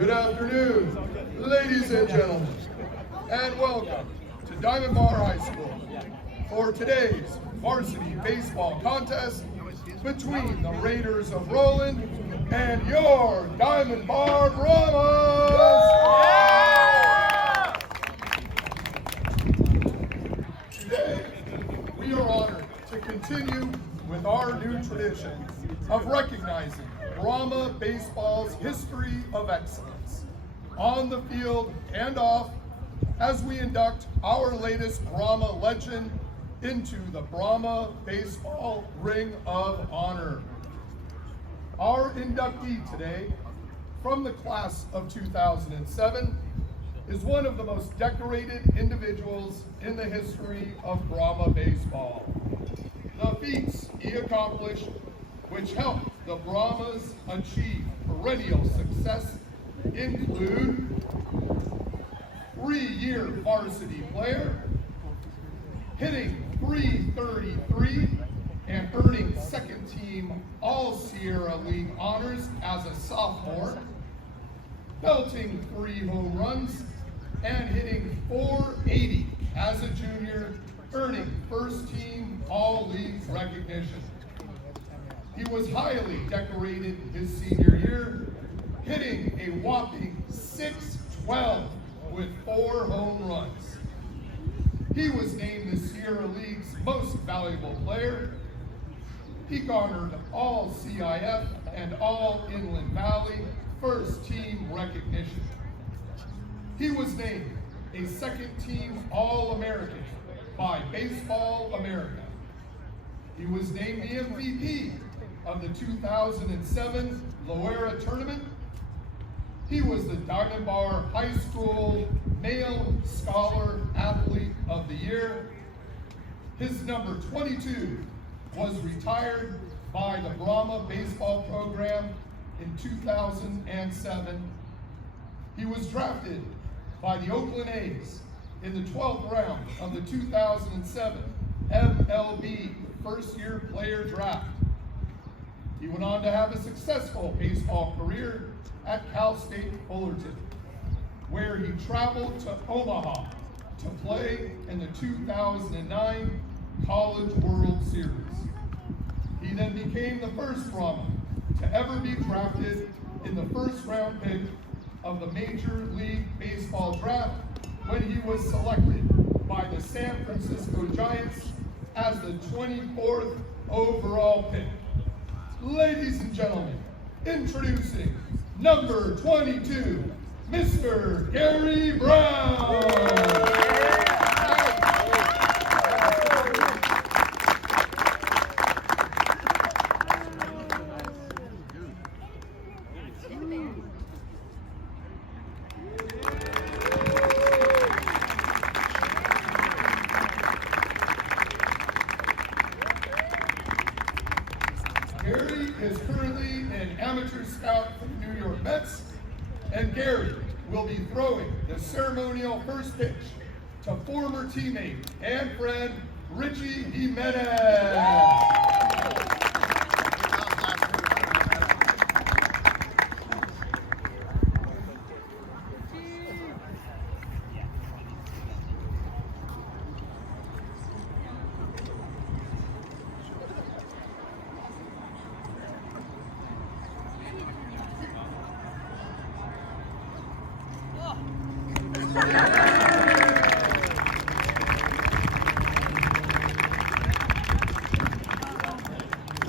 Good afternoon, ladies and gentlemen, and welcome to Diamond Bar High School for today's varsity baseball contest between the Raiders of Roland and your Diamond Bar Brahmas! Today, we are honored to continue with our new tradition of recognizing Brahma Baseball's history of excellence on the field and off as we induct our latest Brahma legend into the Brahma Baseball Ring of Honor. Our inductee today from the class of 2007 is one of the most decorated individuals in the history of Brahma Baseball. The feats he accomplished, which helped the Brahmas achieve perennial success, include 3-year varsity player, hitting .333 and earning second-team All-Sierra League honors as a sophomore, belting 3 home runs, and hitting .480 as a junior, earning first-team All-League recognition. He was highly decorated his senior year, hitting a whopping .612 with 4 home runs. He was named the Sierra League's most valuable player. He garnered all CIF and all Inland Valley first-team recognition. He was named a second-team All-American by Baseball America. He was named the MVP of the 2007 Loera Tournament. He was the Diamond Bar High School Male Scholar Athlete of the Year. His number 22 was retired by the Brahma Baseball program in 2007. He was drafted by the Oakland A's in the 12th round of the 2007 MLB First-Year Player Draft. He went on to have a successful baseball career at Cal State Fullerton, where he traveled to Omaha to play in the 2009 College World Series. He then became the first Brahma to ever be drafted in the first-round pick of the Major League Baseball draft when he was selected by the San Francisco Giants as the 24th overall pick. Ladies and gentlemen, introducing number 22, Mr. Gary Brown. Gary is currently an amateur scout for the New York Mets, and Gary will be throwing the ceremonial first pitch to former teammate and friend Richie Jimenez.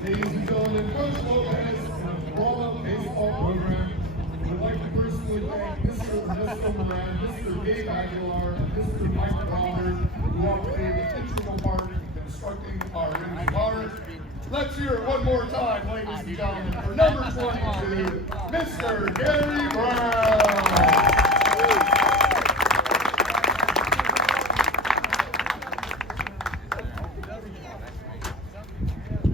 Ladies and gentlemen, Coach Lopez and the Brahma Baseball program would like to personally thank Mr. Ernesto Moran, Mr. Dave Aguilar, and Mr. Mike Robert, who all played an integral part in constructing our Ring of Honor. Let's hear it one more time, ladies and gentlemen, for number 22, Mr. Gary Brown.